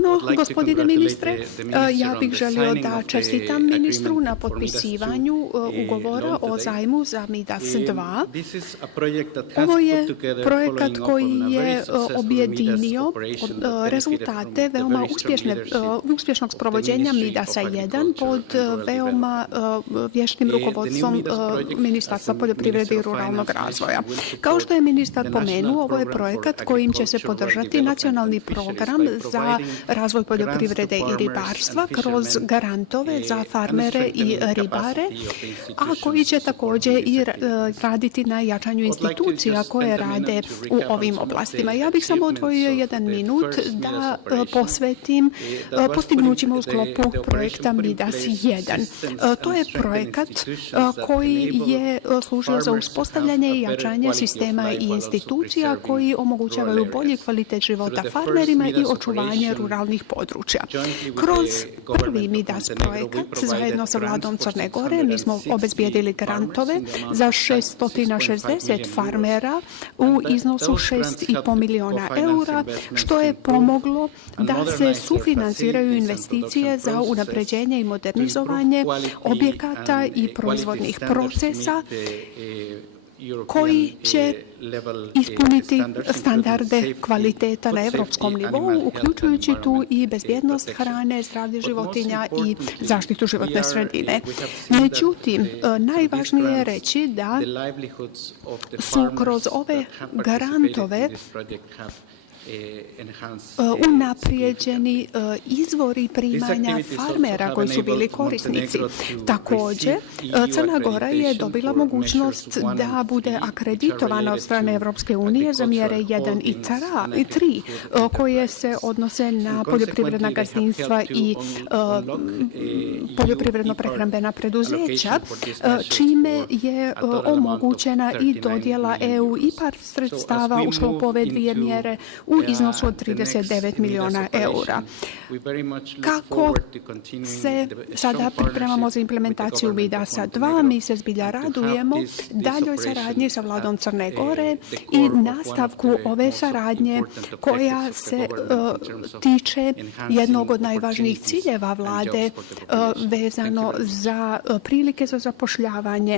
puno, gospodine ministre. Ja bih želio da čestitam ministru na potpisivanju ugovora o zajmu za Midas 2. Ovo je projekat koji je objedinio rezultate veoma uspješnog sprovođenja Midasa 1 pod veoma vještim rukovodstvom Ministarstva poljoprivrede i ruralnog razvoja. Kao što je ministar pomenuo, ovo je projekat kojim će se podržati nacionalni program za razvoj poljoprivrede i ribarstva kroz garantove za farmere i ribare, a koji će također i raditi na jačanju institucija koje rade u ovim oblastima. Ja bih samo odvojio 1 minut da posvetim postignućima u sklopu projekta Midas 1. To je projekat koji je služio za uspostavljanje i jačanje sistema i institucija koji omogućavaju bolji kvalitet života farmerima i očuvanje ruralnih područja. Kroz prvi Midas projekat zajedno sa vladom Crne Gore mi smo obezbijedili grantove za 660 farmera u iznosu 6,5 milijuna eura, što je pomoglo da se sufinansiraju investicije za unapređenje i modernizovanje objekata i proizvodnih procesa koji će ispuniti standarde kvaliteta na evropskom nivou, uključujući tu i bezbjednost hrane, zdravlje životinja i zaštitu životne sredine. Međutim, najvažnije je reći da su kroz ove garantove unaprijeđeni izvori primanja farmera koji su bili korisnici. Također, Crna Gora je dobila mogućnost da bude akreditovana od strane Evropske unije za mjere 1 i 3 koje se odnose na poljoprivredna gazdinstva i poljoprivredno-prehrambena preduzeća, čime je omogućena i dodjela EU IPARD sredstava u sklopu ove dvije mjere u iznosu od 39 milijuna eura. Kako se sada pripremamo za implementaciju Midasa 2, mi se zbilja radujemo daljoj saradnji sa vladom Crne Gore i nastavku ove saradnje koja se tiče jednog od najvažnijih ciljeva vlade vezano za prilike za zapošljavanje